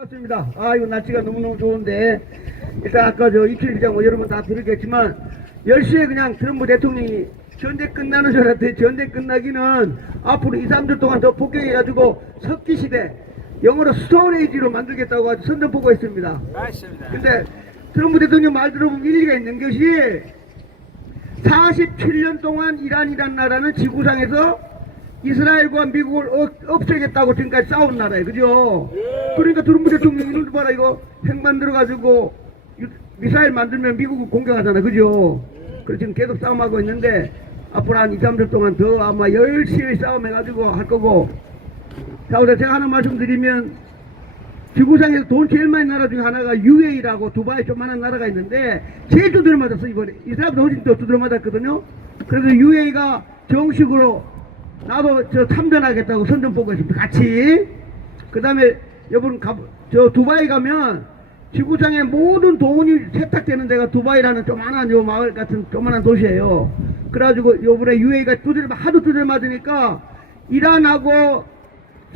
반갑습니다. 이거 날씨가 너무너무 좋은데, 일단 아까 저 이철기장 여러분 다 들었겠지만, 10시에 그냥 트럼프 대통령이 전대 끝나는 줄 알았더니 전대 끝나기는 앞으로 2, 3주 동안 더 폭격해가지고 석기시대, 영어로 스토레이지로 만들겠다고 아주 선전포고 했습니다. 맞습니다. 근데 트럼프 대통령 말 들어보면 일리가 있는 것이 47년 동안 이란이란 나라는 지구상에서 이스라엘과 미국을 없애겠다고 지금까지 싸운 나라예요. 그죠? 그러니까 트럼프 대통령이 이놈들 봐라, 이거 핵 만들어가지고 미사일 만들면 미국을 공격하잖아. 그죠? 그래서 지금 계속 싸움하고 있는데 앞으로 한 2, 3주 동안 더 아마 열심히 싸움해가지고 할 거고. 자, 그래서 제가 하나 말씀드리면 지구상에서 돈 제일 많이 나라 중에 하나가 UAE라고 두바이 조만한 나라가 있는데 제일 두드려 맞았어. 이번에 이스라엘보다 훨씬 더 두드려 맞았거든요. 그래서 UAE가 정식으로 나도 저 참전하겠다고 선전보고 있습니다. 같이. 그 다음에 여러분 저 두바이 가면 지구상의 모든 돈이 세탁되는 데가 두바이라는 조만한 요 마을 같은 조만한 도시예요. 그래가지고 요번에 UAE가 하도 두드려 맞으니까 이란하고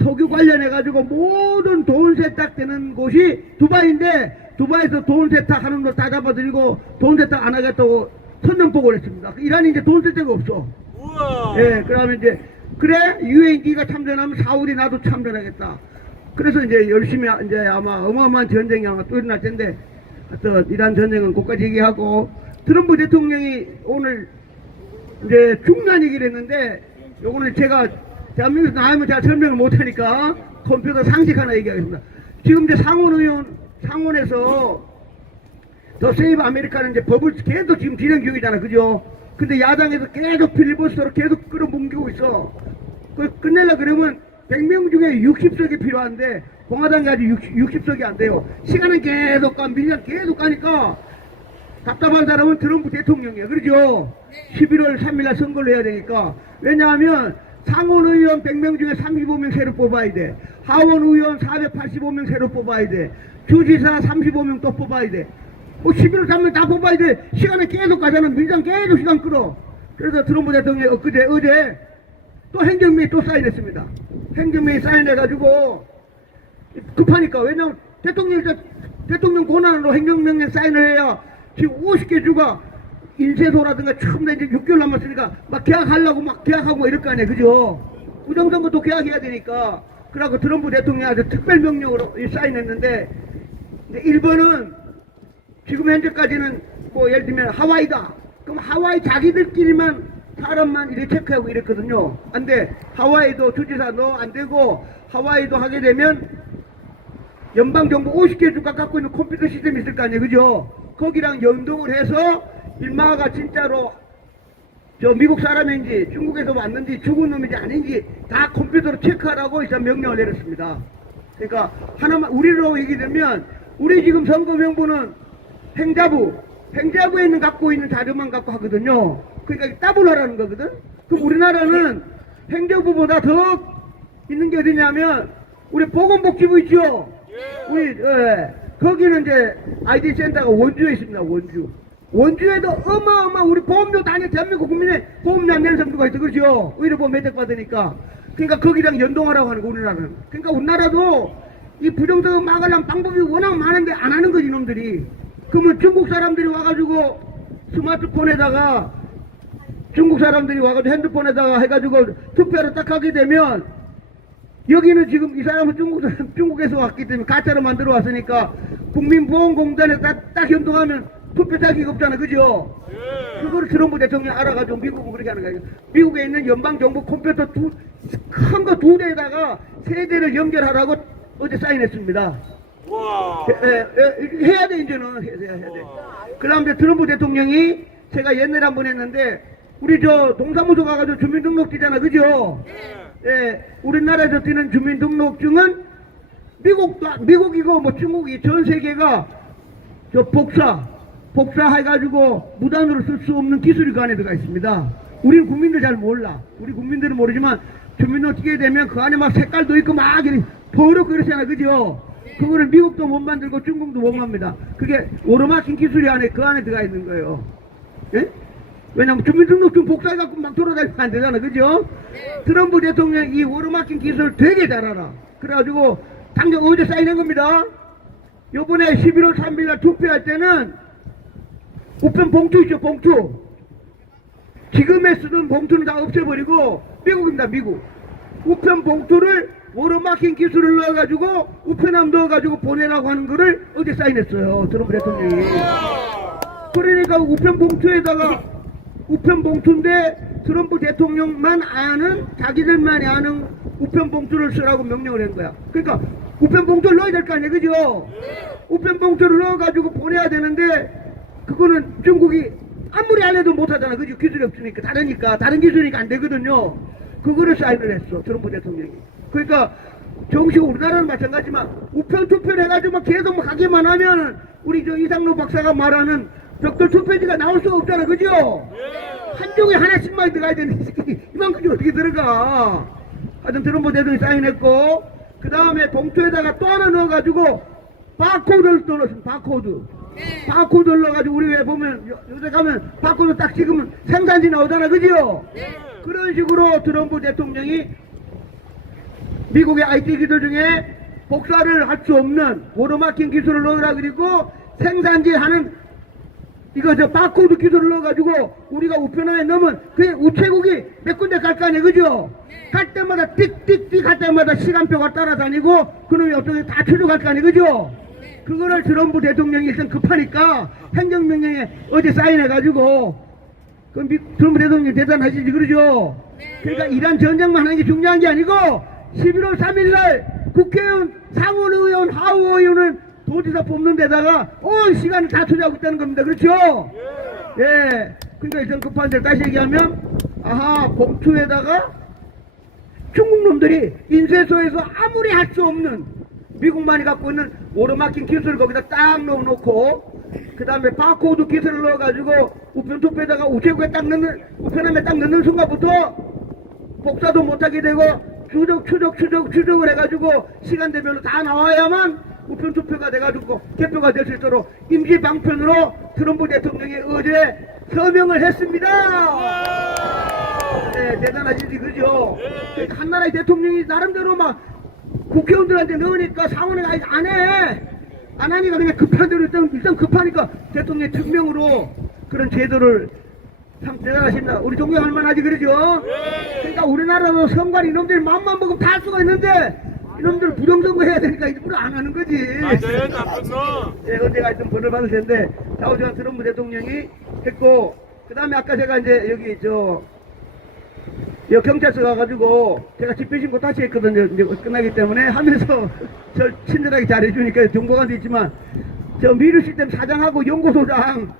석유 관련해가지고 모든 돈 세탁되는 곳이 두바이인데 두바이에서 돈 세탁하는 거 다 잡아들이고 돈 세탁 안 하겠다고 선전보고를 했습니다. 이란이 이제 돈 쓸 데가 없어. 우와. 예, 그러면 이제 그래 UAE가 참전하면 사우디 나도 참전하겠다. 그래서 이제 열심히 이제 아마 어마어마한 전쟁이 아마 또 일어날 텐데 하여튼 이란 전쟁은 그까지 얘기하고 트럼프 대통령이 오늘 이제 중요한 얘기를 했는데 요거는 제가 대한민국에서 나오면 제가 설명을 못하니까 컴퓨터 상식 하나 얘기하겠습니다. 지금 이제 상원에서 더 세이브 아메리카는 이제 법을 계속 지금 진행 중이잖아. 그죠? 근데 야당에서 계속 필리버스터로 계속 끌어뭉기고 있어. 끝내려 그러면 100명 중에 60석이 필요한데 공화당이 아직 60석이 안 돼요. 시간은 계속 가, 밀량 계속 가니까 답답한 사람은 트럼프 대통령이에요. 그러죠? 11월 3일날 선거를 해야 되니까. 왜냐하면 상원의원 100명 중에 35명 새로 뽑아야 돼. 하원의원 485명 새로 뽑아야 돼. 주지사 35명 또 뽑아야 돼. 11월 3일 다 뽑아야 돼. 시간은 계속 가잖아. 밀장 계속 시간 끌어. 그래서 트럼프 대통령이 어제 또 행정명이 또 사인했습니다. 행정명이 사인해가지고 급하니까. 왜냐면 대통령 권한으로 행정명령 사인을 해야 지금 50개 주가 인쇄소라든가 처음 이제 6개월 남았으니까 막 계약하려고 막 계약하고 이럴 거 아니에요. 그죠? 부정선거도 계약해야 되니까. 그래갖고 트럼프 대통령이 아주 특별명령으로 사인했는데 1번은 지금 현재까지는 뭐 예를 들면 하와이다. 그럼 하와이 자기들끼리만 사람만 이렇게 체크하고 이랬거든요. 안 돼. 하와이도 주지사 너 안 되고 하와이도 하게 되면 연방정부 50개 주가 갖고 있는 컴퓨터 시스템이 있을 거 아니에요. 그죠? 거기랑 연동을 해서 일마가 진짜로 저 미국 사람인지 중국에서 왔는지 죽은 놈인지 아닌지 다 컴퓨터로 체크하라고 일단 명령을 내렸습니다. 그러니까 하나만 우리로 얘기되면 우리 지금 선거 명부는 행자부에 있는 갖고 있는 자료만 갖고 하거든요. 그러니까 따블하라는 거거든. 그럼 우리나라는 행정부보다 더 있는 게 어디냐면 우리 보건복지부 있죠. 우리 거기는 이제 ID 센터가 원주에 있습니다. 원주에도 어마어마한 우리 보험료 다니 대한민국 국민의 보험료 안 내는 사람들가 있어. 그렇죠? 의료보험 혜택 받으니까. 그러니까 거기랑 연동하라고 하는 거 우리나라는. 그러니까 우리나라도 이 부정선거 막으려면 방법이 워낙 많은데 안 하는 거지 놈들이. 그러면 중국 사람들이 와가지고 스마트폰에다가 핸드폰에다가 해가지고 투표를 딱 하게 되면 여기는 지금 이 사람은 중국에서 왔기 때문에 가짜로 만들어 왔으니까 국민보험공단에 딱 연동하면 투표 자격이 없잖아. 그죠? 그거를 트럼프 대통령이 알아가지고 미국은 그렇게 하는 거예요. 미국에 있는 연방정부 컴퓨터 큰 거 2대에다가 3대를 연결하라고 어제 사인했습니다. 해야 돼. 이제는 해야 돼. 그 다음에 트럼프 대통령이 제가 옛날에 한번 했는데 우리 저 동사무소 가가지고 주민등록 뛰잖아. 그죠? 우리나라에서 뛰는 주민등록증은 미국이고 뭐 중국이 전 세계가 저 복사해가지고 무단으로 쓸 수 없는 기술이 그 안에 들어가 있습니다. 우리 국민들 잘 몰라. 우리 국민들은 모르지만 주민등록 뛰게 되면 그 안에 막 색깔도 있고 막 버릇고 그러잖아. 그죠? 그거를 미국도 못 만들고 중국도 못 만듭니다. 그게 오르막힌 기술이 그 안에 들어가 있는 거예요. 예? 왜냐면 주민등록증 복사해갖고 막 돌아다니면 안 되잖아. 그죠? 트럼프 대통령 이 오르막힌 기술 되게 잘 알아. 그래가지고 당장 어제 사인한 겁니다. 요번에 11월 3일 날 투표할 때는 우편 봉투 있죠, 봉투. 지금에 쓰던 봉투는 다 없애버리고 미국입니다, 미국. 우편 봉투를 워터마킹 기술을 넣어가지고 우편함 넣어가지고 보내라고 하는 거를 어제 사인했어요, 트럼프 대통령이. 그러니까 우편 봉투에다가 우편 봉투인데 트럼프 대통령만 아는, 자기들만이 아는 우편 봉투를 쓰라고 명령을 한 거야. 그러니까 우편 봉투를 넣어야 될 거 아니에요, 그죠? 우편 봉투를 넣어가지고 보내야 되는데 그거는 중국이 아무리 안 해도 못하잖아, 그죠? 기술이 없으니까, 다른 기술이니까 안 되거든요. 그거를 사인을 했어, 트럼프 대통령이. 그러니까 정식 우리나라는 마찬가지지만 우편 투표를 해가지고 계속 가기만 하면 우리 저 이상로 박사가 말하는 벽돌 투표지가 나올 수가 없잖아, 그죠? 한쪽에 하나씩만 들어가야 되는데 이만큼이 어떻게 들어가? 하여튼 트럼프 대통령이 사인했고, 그 다음에 봉투에다가 또 하나 넣어가지고 바코드를 또 넣었습니다. 바코드를 넣어가지고 우리 왜 보면 요새 가면 바코드 딱 찍으면 생산지 나오잖아, 그죠? 그런 식으로 트럼프 대통령이 미국의 IT 기술 중에 복사를 할 수 없는 워터마킹 기술을 넣으라 그리고 생산지 하는 이거 저 바코드 기술을 넣어가지고 우리가 우편함에 넣으면 그 우체국이 몇 군데 갈 거 아니에요, 그죠? 갈 때마다 띡띡띡 갈 때마다 시간표가 따라다니고 그놈이 어떻게 다 추적할 거 아니에요, 그죠? 그거를 트럼프 대통령이 일단 급하니까 행정명령에 어제 사인해가지고 트럼프 대통령이 대단하시지, 그러죠? 그러니까 이란 전쟁만 하는 게 중요한 게 아니고 11월 3일 날 국회의원, 상원의원, 하원의원은 도지사 뽑는 데다가 온 시간을 다 투자하고 있다는 겁니다. 그렇죠? 예. 그러니까 일단 급한 데를 다시 얘기하면, 아하, 봉투에다가 중국 놈들이 인쇄소에서 아무리 할 수 없는 미국만이 갖고 있는 오르마킹 기술을 거기다 딱 넣어놓고, 그 다음에 바코드 기술을 넣어가지고 우편 투표에다가 우체국에 딱 넣는, 우편함에 딱 넣는 순간부터 복사도 못하게 되고 추적을 해가지고 시간대별로 다 나와야만 우편 투표가 돼가지고 개표가 될 수 있도록 임시 방편으로 트럼프 대통령이 어제 서명을 했습니다. 네, 대단하시지, 그죠? 그러니까 한 나라의 대통령이 나름대로 막 국회의원들한테 넣으니까 상원에 안 해. 안 하니까 그냥 급한 대로 일단 급하니까 대통령의 특명으로 그런 제도를 참 대단하십니다. 우리 존경할 만하지, 그러죠? 그러니까 우리나라도 선관 이놈들이 마음만 먹으면 다 할 수가 있는데 이놈들 부정선거 해야 되니까 일부러 안 하는 거지. 맞아요, 나쁜 놈. 예, 언제가 하여튼 벌을 받을 텐데, 좌우지간 트럼프 대통령이 했고, 그 다음에 아까 제가 이제 여기 경찰서 가가지고 제가 집회신고 다시 했거든요. 이제 끝나기 때문에 하면서 저 친절하게 잘해주니까 정보관도 있지만, 저 미르 시스템 사장하고 연구소장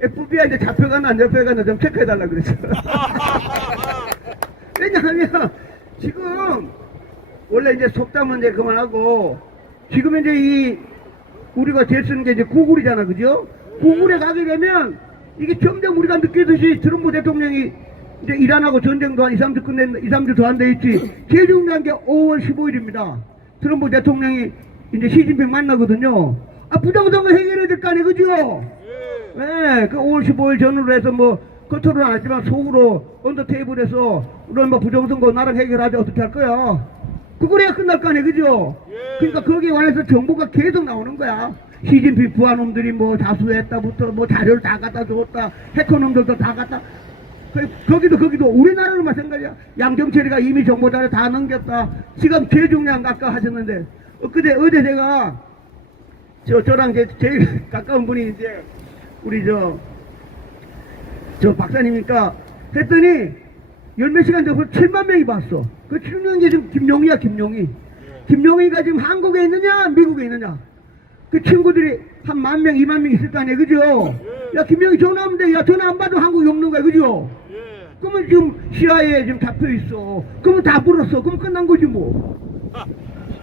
FBI 이제 잡혀갔나 안 잡혀갔나 좀 체크해달라 그랬어요. 왜냐하면 지금 원래 이제 속담은 이제 그만하고 지금 이제 우리가 제일 쓰는 게 이제 구글이잖아, 그죠? 구글에 가게 되면 이게 점점 우리가 느끼듯이 트럼프 대통령이 이제 이란하고 전쟁도 한 2, 3주 끝낸 2, 3주 더 안 돼 있지. 제일 중요한 게 5월 15일입니다. 트럼프 대통령이 이제 시진핑 만나거든요. 아, 부정선거 해결해야 될 거 아니에요, 그죠? 네, 그 5월 15일 전후로 해서 뭐 겉으로는 안 했지만 속으로 언더 테이블에서 우리는 뭐 부정선거 나랑 해결하자, 어떻게 할 거야? 그걸 해야 끝날 거 아니에요, 그죠? 그러니까 거기에 관해서 정보가 계속 나오는 거야. 시진핑 부하놈들이 뭐 자수했다부터 뭐 자료를 다 갖다 줬다, 해커놈들도 다 갖다. 거기도 우리나라는 마찬가지야. 양정철이가 이미 정보 자료 다 넘겼다. 지금 제일 중요한 거 아까 하셨는데 어제 제가 저랑 제일 가까운 분이 이제 우리 저 박사님이니까 했더니 열 몇 시간 전에 7만 명이 봤어. 그 7만 게 지금 김용희야, 김용희. 김용희가 지금 한국에 있느냐, 미국에 있느냐. 그 친구들이 한 10,000명, 20,000명 있을 거 아니에요, 그죠? 야, 김용희 전화하면 돼. 야, 전화 안 받으면 한국 욕는 거야, 그죠? 그러면 지금 CIA에 지금 잡혀 있어. 그러면 다 불었어. 그럼 끝난 거지, 뭐.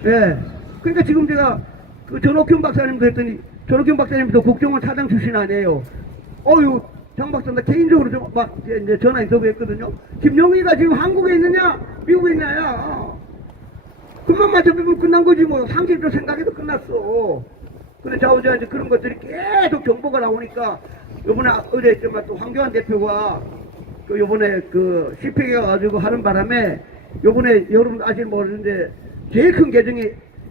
예. 그러니까 지금 제가 그 전옥균 박사님도 했더니, 전옥균 박사님도 국정원 차장 출신 아니에요. 어유 장 박사, 나 개인적으로 좀 막 이제 전화 인터뷰했거든요. 김용희가 지금 한국에 있느냐, 미국에 있냐야. 그만 맞춰보면 끝난 거지, 뭐. 상식적으로 생각해도 끝났어. 근데 좌우지간 이제 그런 것들이 계속 정보가 나오니까, 요번에 어제 또 황교안 대표가 그 요번에 그 CPK 가가지고 하는 바람에 요번에 여러분 아직 모르는데 제일 큰 계정이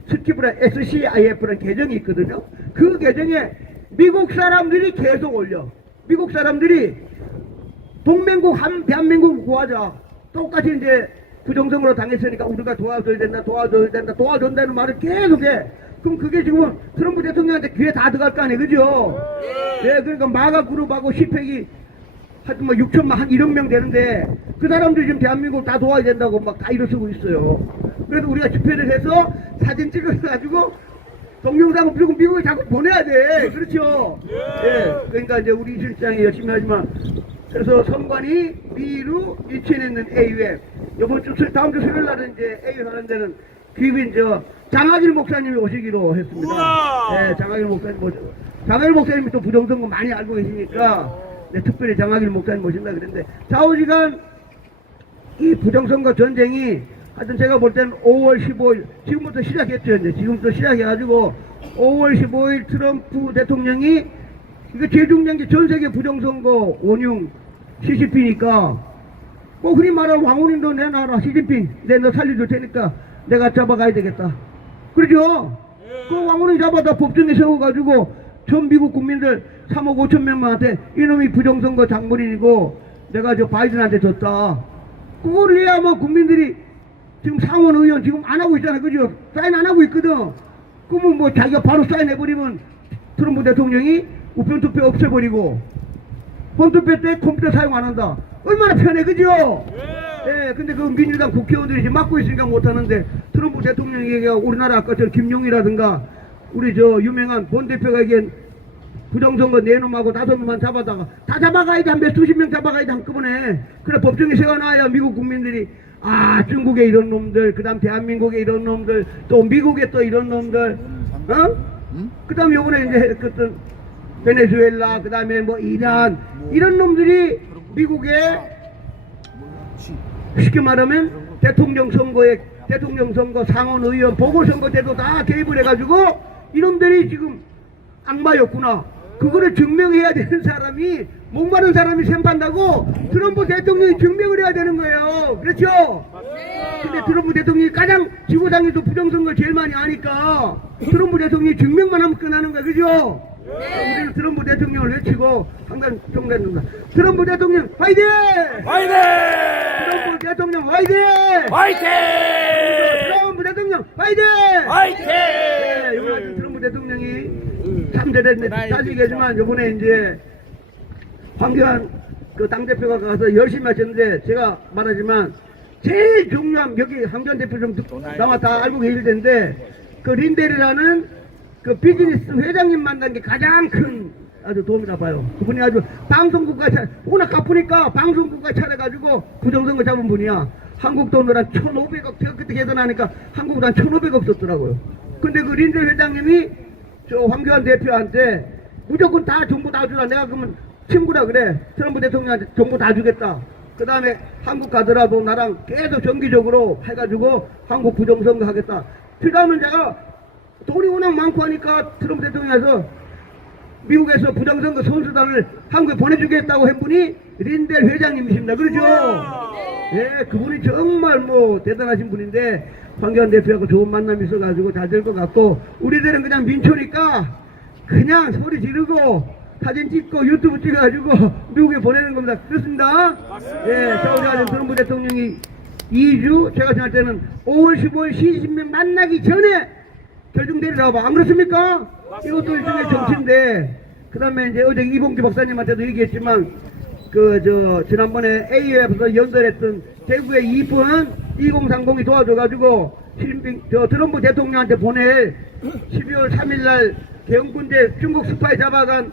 스키브라 SCIF라는 계정이 있거든요. 그 계정에 미국 사람들이 계속 올려. 미국 사람들이 동맹국 대한민국 구하자. 똑같이 이제 부정선거로 당했으니까 우리가 도와줘야 된다, 도와준다는 말을 계속해. 그럼 그게 지금 트럼프 대통령한테 귀에 다 들어갈 거 아니에요, 그죠? 네, 그러니까 마가 그룹하고 시팩이 하여튼 뭐 6천만, 한 1억 명 되는데 그 사람들이 지금 대한민국 다 도와야 된다고 막 다 일어서고 있어요. 그래서 우리가 집회를 해서 사진 찍어가지고 동영상을 그리고 미국에 자꾸 보내야 돼. 그렇죠? 예. 그러니까 이제 우리 실장이 열심히 하지만 그래서 선관위 미루 유치해내는 AUF 이번 주 다음 주 수요일 날은 이제 AUF 하는 데는 귀빈 장학일 목사님이 오시기로 했습니다. 예, 장학일 목사님이 또 부정선거 많이 알고 계시니까 네, 특별히 장학일 목사님 모신다 그랬는데 좌우지간 이 부정선거 전쟁이 하여튼 제가 볼 때는 5월 15일 지금부터 시작했죠. 이제 지금부터 시작해가지고 5월 15일 트럼프 대통령이 이거 제일 중요한 게 전 세계 부정선거 원흉 시진핑이니까 뭐 흔히 말하는 왕후님도 내놔라. 시진핑 너 살려줄 테니까 내가 잡아가야 되겠다. 그러죠? 그 왕후님 잡아다 법정에 세워가지고 전 미국 국민들 3억 5천 명한테 이놈이 부정선거 장본인이고 내가 저 바이든한테 줬다. 그거를 해야만 국민들이 지금 상원 의원 지금 안 하고 있잖아. 그죠? 사인 안 하고 있거든. 그러면 뭐 자기가 바로 사인해버리면 트럼프 대통령이 우편투표 없애버리고 본투표 때 컴퓨터 사용 안 한다. 얼마나 편해. 그죠? 예, 근데 그 민주당 국회의원들이 지금 막고 있으니까 못하는데 트럼프 대통령에게 우리나라 아까 저 김용이라든가 우리 저 유명한 본 대표가 얘기한 부정선거 네 놈하고 5놈만 잡아다가 다 잡아가야지 한 몇 수십 명 잡아가야지 한꺼번에. 그래 법정에 세워놔야 미국 국민들이 아 중국에 이런 놈들 그 다음 대한민국에 이런 놈들 또 미국에 또 이런 놈들 그 다음 요번에 이제 그 베네수엘라 그 다음에 뭐 이란 이런 놈들이 미국에 쉽게 말하면 대통령 선거 상원의원 보궐선거 때도 다 개입을 해가지고 이놈들이 지금 악마였구나. 그거를 증명해야 되는 사람이 목마른 사람이 샘판다고 트럼프 대통령이 증명을 해야 되는 거예요. 그렇죠? 근데 트럼프 대통령이 가장 지구상에서 부정선거를 제일 많이 하니까 트럼프 대통령이 증명만 하면 끝나는 거야. 그죠? 우리는 트럼프 대통령을 외치고 항상 총대합니다. 트럼프 대통령 화이팅! 화이팅! 트럼프 대통령 화이팅! 화이팅! 트럼프 대통령 화이팅! 화이팅! 네, 이번에 트럼프 대통령이 참전했는데 따지겠지만 이번에 이제 황교안 그 당대표가 가서 열심히 하셨는데 제가 말하지만 제일 중요한 여기 황교안 대표 좀 나와 다 알고 계실 텐데 그 린델이라는 그 비즈니스 회장님 만난 게 가장 큰 아주 도움이라 봐요. 그분이 아주 방송국가 워낙 갚으니까 방송국가 차려가지고 부정선거 잡은 분이야. 한국 돈으로 한 1,500억 제가 그때 계산하니까 한국으로 한 1,500억 썼더라고요. 근데 그 린델 회장님이 저 황교안 대표한테 무조건 다 정보 다 주라. 내가 그러면 친구라 그래. 트럼프 대통령한테 정보 다 주겠다. 그 다음에 한국 가더라도 나랑 계속 정기적으로 해가지고 한국 부정선거 하겠다. 필요하면 제가 돈이 워낙 많고 하니까 트럼프 대통령에서 미국에서 부정선거 선수단을 한국에 보내주겠다고 한 분이 린델 회장님이십니다. 그렇죠? 예, 그분이 정말 뭐 대단하신 분인데 황교안 대표하고 좋은 만남이 있어가지고 잘 될 것 같고 우리들은 그냥 민초니까 그냥 소리 지르고 사진 찍고 유튜브 찍어가지고 미국에 보내는 겁니다. 그렇습니다. 예, 자 우리가 지금 트럼프 대통령이 2주 제가 생각할 때는 5월 15일 시진핑 만나기 전에 결정되리라고 봐. 안 그렇습니까? 이것도 일종의 정치인데 그 다음에 이제 어제 이봉규 박사님한테도 얘기했지만 지난번에 AUF에서 연설했던 대구의 2분 2030이 도와줘가지고 트럼프 대통령한테 보낼 12월 3일날 개헌군대 중국 스파이 잡아간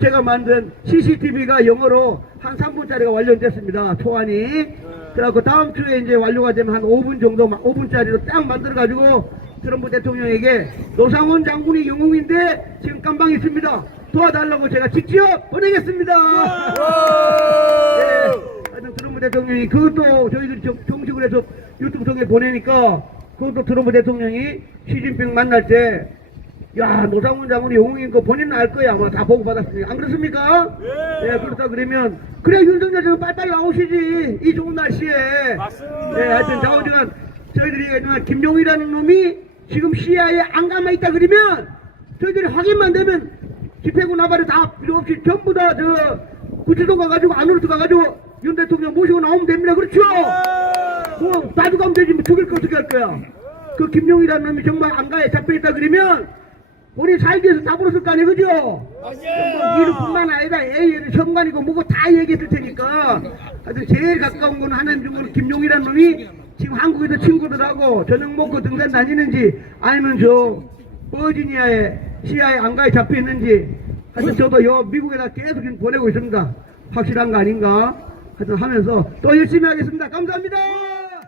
제가 만든 CCTV가 영어로 한 3분짜리가 완료됐습니다. 초안이. 그래갖고 다음 주에 이제 완료가 되면 한 5분 정도, 5분짜리로 딱 만들어가지고 트럼프 대통령에게 노상원 장군이 영웅인데 지금 깜방 있습니다. 도와달라고 제가 직접 보내겠습니다. 네. 하여튼 트럼프 대통령이 그것도 저희들이 정식으로 해서 유튜브 통해 보내니까 그것도 트럼프 대통령이 시진핑 만날 때 야, 노상원 장군이 영웅인 거 본인은 알 거야. 아마 다 보고 받았으니까. 안 그렇습니까? 네, 그렇다 그러면 그래 윤석열 좀 빨리빨리 나오시지. 이 좋은 날씨에. 맞습니다. 네, 하여튼 자오지간 저희들이 얘기하지만 김용이라는 놈이 지금 CIA에 안 가만 있다 그러면 저희들이 확인만 되면 집회고 나발이 다 필요 없이 전부 다 저 구치소 가가지고 안으로 들어가가지고 윤 대통령 모시고 나오면 됩니다. 그렇죠? 뭐 나도 가면 되지 뭐 죽일 거 어떻게 할 거야? 그 김용이라는 놈이 정말 안가에 잡혀있다 그러면 우리 살기 위해서 다 불었을 거 아니에요, 그죠? 뭐 이름뿐만 아니라 A에는 현관이고 뭐고 다 얘기했을 테니까 하여튼 제일 가까운 건 하나님 중으로 김용이라는 놈이 지금 한국에서 친구들하고 저녁 먹고 등산 다니는지 아니면 저 버지니아에 CIA 안가에 잡혀있는지 하여튼 저도 요 미국에다 계속 지금 보내고 있습니다. 확실한 거 아닌가 하여튼 하면서 또 열심히 하겠습니다. 감사합니다.